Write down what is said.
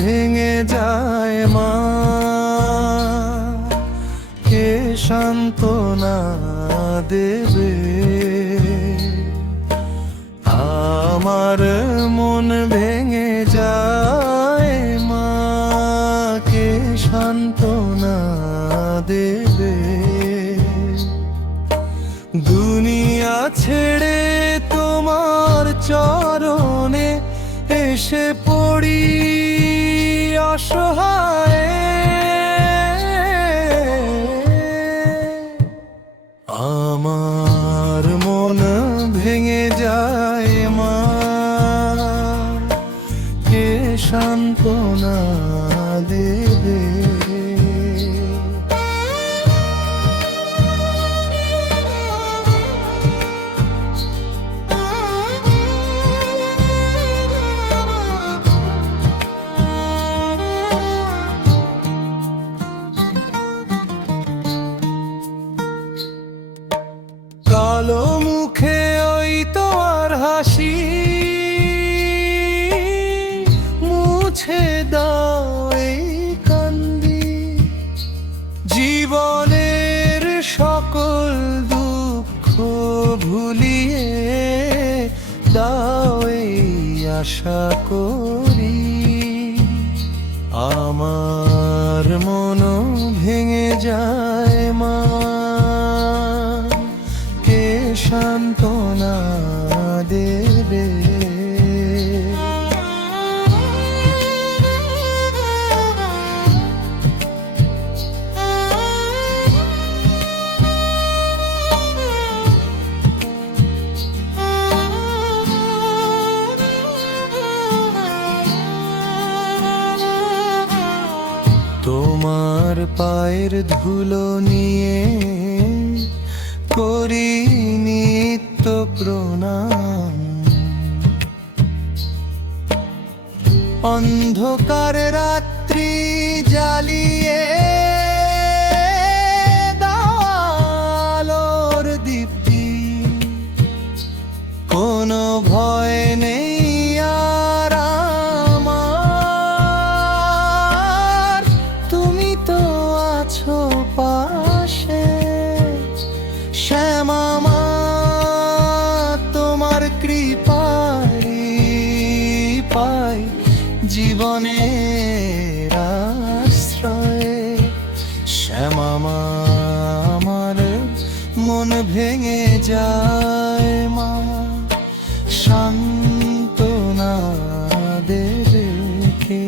ভেঙে যায় মা, কে সান্ত্বনা দেবে? আমার মন ভেঙে যায় মা, কে সান্ত্বনা দেবে? দুনিয়া ছেড়ে তোমার চরণে এসে পড়ি অসহায়, আমার মন ভেঙে যায় মা, কে সান্ত্বনা দেবে? কালো মুখে ওই তোমার হাসি, মুছে দাও এই কান্দি, জীবনের সকল দুঃখ ভুলিয়ে দাও এই আশা করি। আমার মন ভেঙে যায় মা, কে সান্ত্বনা দেবে? তোমার পায়ের ধুলো নিয়ে করি নিত্য প্রণাম, অন্ধকার রাত্রি জ্বালিয়ে দাও আলোর দীপ্তি, কোনো ভয় নেই আর আমার, তুমি তো আছো পাশে। শ্যামা মা, তোমার কৃপায় পাই জীবনের আশ্রয়। শ্যামা মা, আমার মন ভেঙে যায় মা, সান্ত্বনা দেবে কে?